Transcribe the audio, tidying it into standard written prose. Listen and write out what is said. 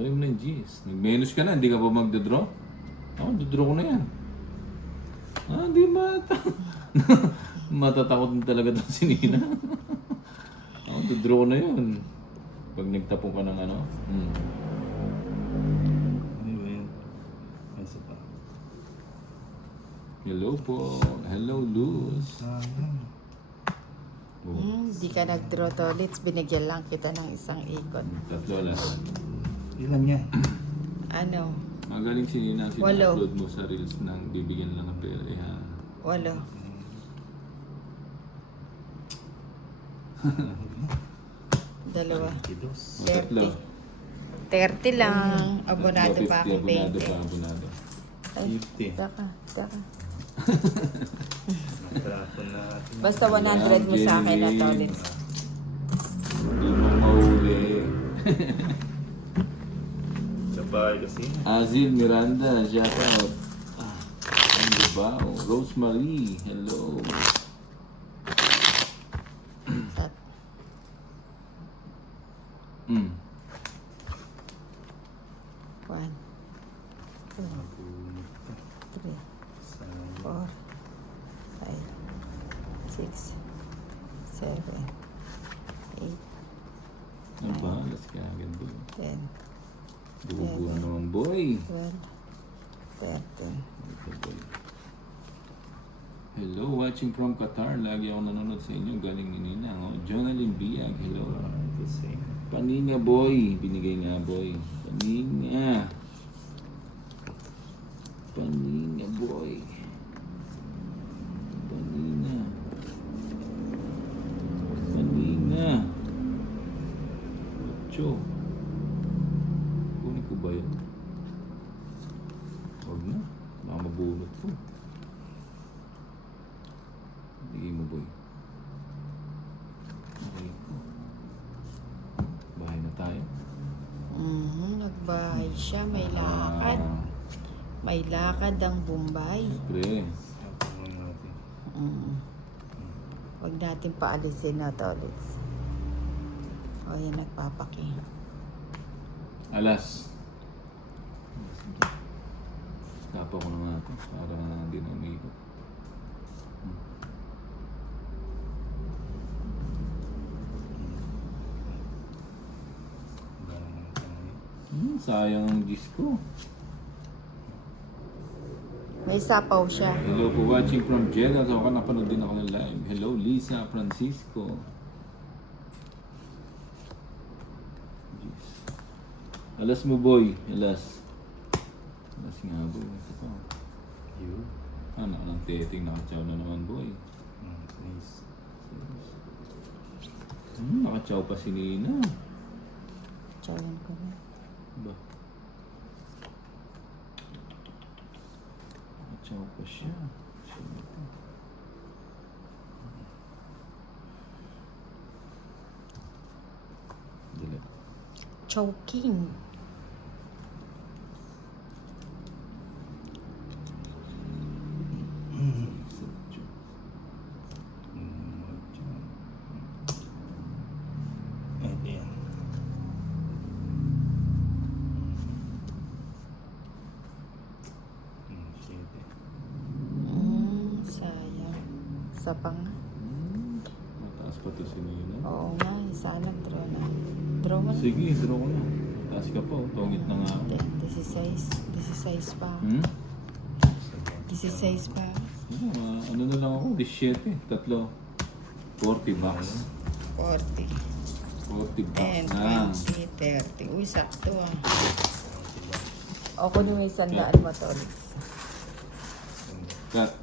Kunin mo na yung G's. Nag-minus ka na, hindi ka ba magdodraw? Oo, dodraw ko na yan. Di ba? Matatakot din talaga itong si Nina. Dodraw ko na yun. Pag nagtapong ka ng ano. Anyway, isa pa. Hello po. Hello, Luz. Di ka nag-draw tolits, binigyan lang kita ng isang ikot. Tatlo alas. Ilan niya? Ano? Magaling si Nina. Walo. Sina-upload mo sa reels ng bibigyan lang ng pera. Yan. 8. Dalawa. 22. Tatlo. 30 lang. Abonado pa ako, abonado 20. pa, abonado. Ay, 50. taka. Natapon natin. Basta 100 mo sa akin na tolits. Hindi mo mahuli. Sa bahay kasi. Azil Miranda, shout out. Ang Lubao. Rosemary, hello. Tat. Mm. 1, 2, 3, 4, 5, 6, 7, 8, Ano ba? Alas ka agad boy. 10, Bubo na naman boy. 12, 13. Ito, boy. Hello, watching from Qatar. Lagi ako nanonood sa inyo. Galing ni Nina. Oh, Jonalyn Biag, hello. Kasi. Paninga boy. Binigay nga boy. Paninga. Paninga boy. Paninga. Paninga. Ocho. Kunin ko ba yun? Huwag na. Baka mabunot ko. Bigay mo boy. Okay ko. Bahay na tayo. Nagbahay siya, may lakad. May lakad ang Bombay. Pre. Tapon natin. Huwag natin paalisin na tolits. O, yan nagpapaki. Alas. Tapa ko na nga ito para hindi na umikot. Sayang ang gis ko. May sapaw siya. Hello po, watching from Jeddah. So, napanood din ako ng live. Hello, Lisa Francisco. Jeez. Alas mo, boy. Alas. Alas nga, boy. Ito pa. You. Ano, ang teting nakatsaw na naman, boy. Nice. Nakatsaw pa si Nina. Tsawan ko na. Ba? Nakatsaw pa siya. Sino ito? Dilat. Choking. Ayan. Siyete. Sayang. Sa pang. Mataas pa to si Nina. Oo nga, sana draw na. Draw mo na. Sige, draw ko na. Taas ka pa, oh. Tongit na nga ako. 16 pa. 16 pa. Ano na lang ako, 17. Tatlo. 40 bucks. 40. 40 bucks 10, na. 20, 30. Uy, sakto ah. O, kunin mo yung 100 mo, tolits. Cut.